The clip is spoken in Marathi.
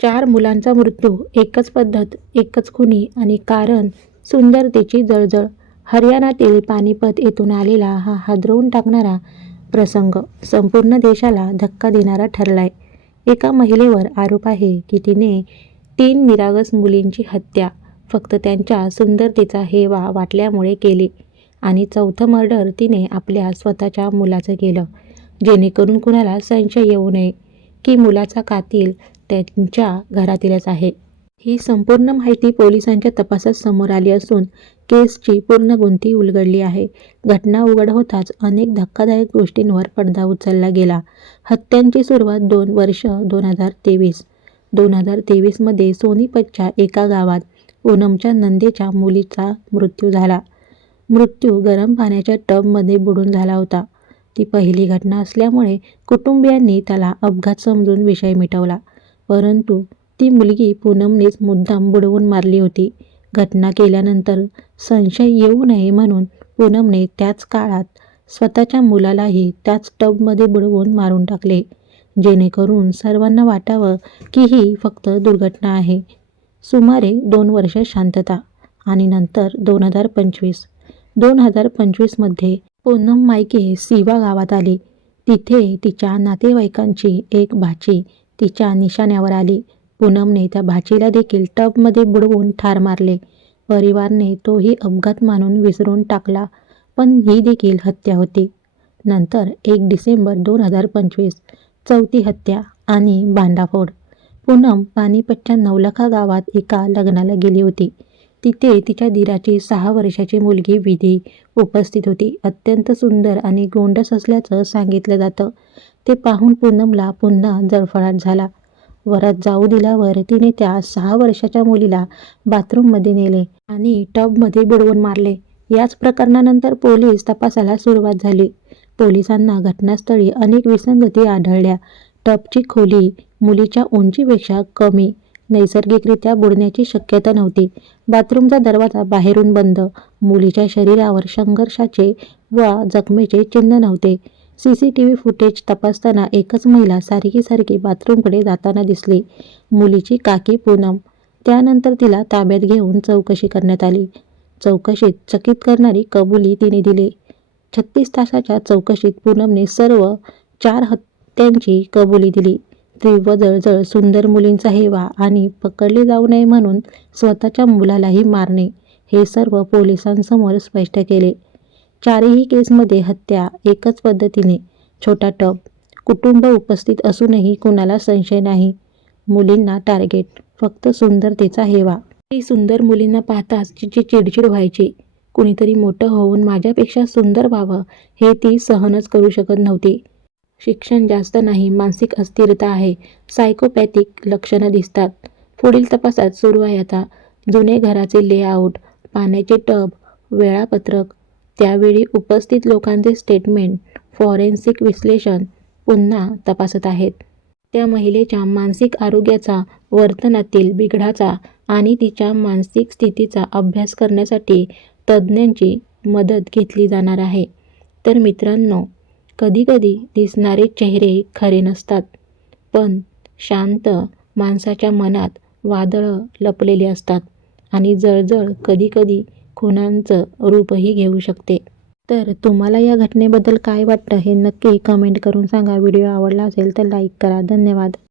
चार मुलांचा मृत्यू एकच पद्धत एकच खुनी आणि कारण सुंदरतेची जळजळ. हरियाणातील पानिपत येथून आलेला हा हादरवून टाकणारा प्रसंग संपूर्ण देशाला धक्का देणारा ठरलाय. एका महिलेवर आरोप आहे की तिने तीन निरागस मुलींची हत्या फक्त त्यांच्या सुंदरतेचा हेवा वाटल्यामुळे केली आणि चौथं मर्डर तिने आपल्या स्वतःच्या मुलाचं केलं जेणेकरून कुणाला संशय येऊ नये की मुलाचा कातील त्यांच्या घरातीलच आहे. ही संपूर्ण माहिती पोलिसांच्या तपासात समोर आली असून केसची पूर्ण गुंती उलगडली आहे. घटना उघड होताच अनेक धक्कादायक गोष्टींवर पडदा उचलला गेला. हत्यांची सुरुवात दोन वर्ष दोन हजार तेवीस. दोन हजार तेवीसमध्ये सोनीपतच्या एका गावात पूनमच्या नंदेच्या मुलीचा मृत्यू झाला. मृत्यू गरम पाण्याच्या टबमध्ये बुडून झाला होता. ती पहिली घटना असल्यामुळे कुटुंबियांनी त्याला अपघात समजून विषय मिटवला. परंतु ती मुलगी पूनमनेच मुद्दाम बुडवून मारली होती. घटना केल्यानंतर संशय येऊ नये म्हणून पूनमने त्याच काळात स्वतःच्या मुलालाही त्याच टबमध्ये बुडवून मारून टाकले. जेणेकरून सर्वांना वाटावं की ही फक्त दुर्घटना आहे. सुमारे दोन वर्ष शांतता आणि नंतर दोन हजार पंचवीस. दोन हजार पंचवीसमध्ये पूनम मायके सिवा गावात आली. तिथे तिच्या नातेवाईकांची एक भाची तिच्या निशाण्यावर आली. पूनमने त्या भाचीला देखील टबमध्ये बुडवून ठार मारले. परिवारने तोही अपघात मानून विसरून टाकला पण ही देखील हत्या होती. नंतर एक डिसेंबर दोन हजार पंचवीस चौथी हत्या आणि भांडाफोड पूनम पानिपतच्या नवलखा गावात एका लग्नाला गेली होती. तिथे तिच्या दिराची सहा वर्षाची मुलगी विधी उपस्थित होती. अत्यंत सुंदर आणि गोंडस असल्याचं सांगितलं जातं. ते पाहून पूनमला पुन्हा जळफळाट झाला. वरात जाऊ दिल्यावर तिने त्या सहा वर्षाच्या मुलीला बाथरूममध्ये नेले आणि टबमध्ये बुडवून मारले. याच प्रकरणानंतर पोलीस तपासाला सुरुवात झाली. पोलिसांना घटनास्थळी अनेक विसंगती आढळल्या. टबची खोली मुलीच्या उंचीपेक्षा कमी नैसर्गिकरित्या बुडण्याची शक्यता नव्हती. बाथरूमचा दरवाजा बाहेरून बंद मुलीच्या शरीरावर संघर्षाचे व जखमेचे चिन्ह नव्हते. C C T V footage तपासताना एकच महिला सारखी सारखी बाथरूमकडे जाताना दिसली. मुलीची काकी पूनम. त्यानंतर तिला ताब्यात घेऊन चौकशी करण्यात आली. चौकशीत चकित करणारी कबुली तिने दिली. छत्तीस तासाच्या चौकशीत पूनमने सर्व चार हत्यांची कबुली दिली. तीव्र जळजळ सुंदर मुलींचा हेवा आणि पकडले जाऊ नये म्हणून स्वतःच्या मुलालाही मारणे हे सर्व पोलिसांसमोर स्पष्ट केले. चारही केसमध्ये हत्या एकच पद्धतीने छोटा टब कुटुंब उपस्थित असूनही कुणाला संशय नाही. मुलींना टार्गेट फक्त सुंदरतेचा हेवा. ती सुंदर मुलींना पाहताच तिची चिडचिड व्हायची. कुणीतरी मोठं होऊन माझ्यापेक्षा सुंदर व्हावं हे ती सहनच करू शकत नव्हती. शिक्षण जास्त नाही मानसिक अस्थिरता आहे. सायकोपॅथिक लक्षणं दिसतात. पुढील तपासात सुरू आहे आता. जुने घराचे लेआउट पाण्याचे टब वेळापत्रक त्यावेळी उपस्थित लोकांचे स्टेटमेंट फॉरेन्सिक विश्लेषण पुन्हा तपासत आहेत. त्या महिलेच्या मानसिक आरोग्याचा वर्तनातील बिघडाचा आणि तिच्या मानसिक स्थितीचा अभ्यास करण्यासाठी तज्ज्ञांची मदत घेतली जाणार आहे. तर मित्रांनो कधीकधी दिसणारे चेहरे खरे नसतात. पण शांत माणसाच्या मनात वादळं लपलेली असतात आणि जळजळ कधीकधी खुनांचं रूपही घेऊ शकते. तर तुम्हाला या घटनेबद्दल काय वाटतं हे नक्की कमेंट करून सांगा. व्हिडिओ आवडला असेल तर लाईक करा. धन्यवाद.